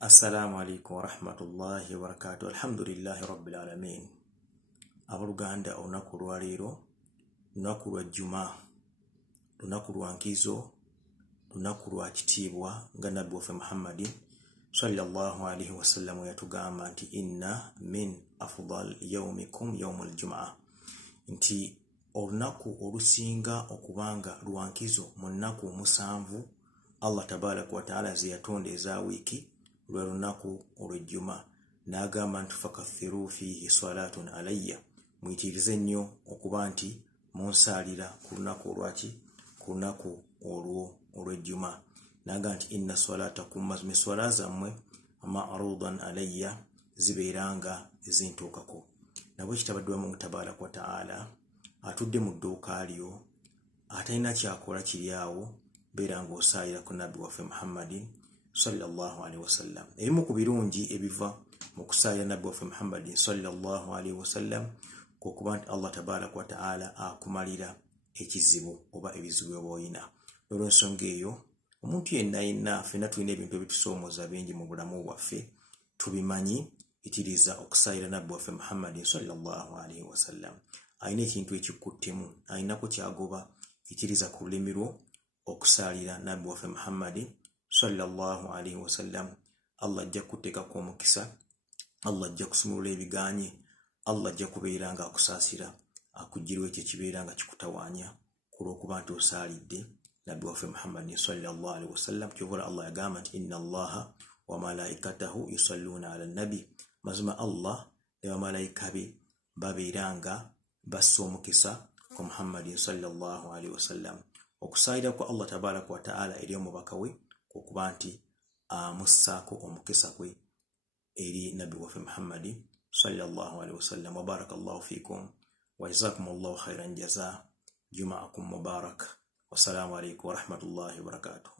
Assalamu alaikum wa rahmatullahi wa barakatuh. Alhamdulillahi rabbil alamin. Abaluganda olunaku lwa leero, lunaku lwa Juma, lunaku lwa nkizo, lunaku lwa kitiibwa nga Nabbi waffe Muhammad sallallahu alaihi wasallam yatugamba nti inna min afdal yawmikum yawmul Jum'a, nti olunaku olusinga okubanga lwa nkizo mu nnaku musanvu Allah tabaraka wa taala ze yatonda eza wiiki lwe lunaku olw'ejjuma. N'agamba nti fakathiru fihi salatun alayya, muyitirize nnyo okuba nti munsaalira ku lunaku olwaki, ku lunaku olw'ejjuma. N'agamba nti inna salatakum, miswala zammwe ma'rudan alayya, zibeeranga ezintuukako. Nabwe kitabadde Mungu tabaraka wa taala atudde mu dduuka lyo, atalina kyakola kiri awo, beera ng'osaalira ku Nabbi waffe Muhammadin sallallahu alaihi wasallam. Ebimu ku birungi ebiva mu kusaalira Nabbi waffe Muhammadin sallallahu alaihi wasallam kukuba nti Allah tabaraka wa taala akumalira ekizibu oba ebizibu by'oyina. Olw'ensonga eyo, omuntu yenna ffenna tulina ebintu ebitusoomooza bingi mu bulamu bwaffe, tubimanyi, itiriza okusaalira Nabbi waffe Muhammadin sallallahu alaihi wasallam. Alina ekintu ekikuttemu, alinako kyagoba, itiriza ku lulimi lwo okusaalira Nabbi waffe Muhammadin sallallahu alaihi wasallam. Allah ajja kuteekako omukisa, Allah ajja kusumulula ebiganye, Allah ajja kubeera nga akusaasira, akugirwa ekyo ekibeera nga kikutawaanya ku lw'okuba nti osaalidde Nabbi waffe Muhammadin sallallahu alaihi wasallam. Kyovula Allah yagamba nti inna Allaha wa malaikatahu yusalluna ala nabi, mazima Allah ne bamalayika be babeera nga bassa omukisa ku Muhammadin sallallahu alaihi wasallam. Okusaalira kwa Allah tabaraka wa taala eri omubaka we okuba nti amussaako omukisa gwe eri Nabbi waffe Muhammadin sallallahu alaihi wasallam. Wa barakallahu fikum wa jazakumullahu khairan jazaa. Juma'akum mubarak. Wassalamu alaikum wa rahmatullahi wa barakatuh.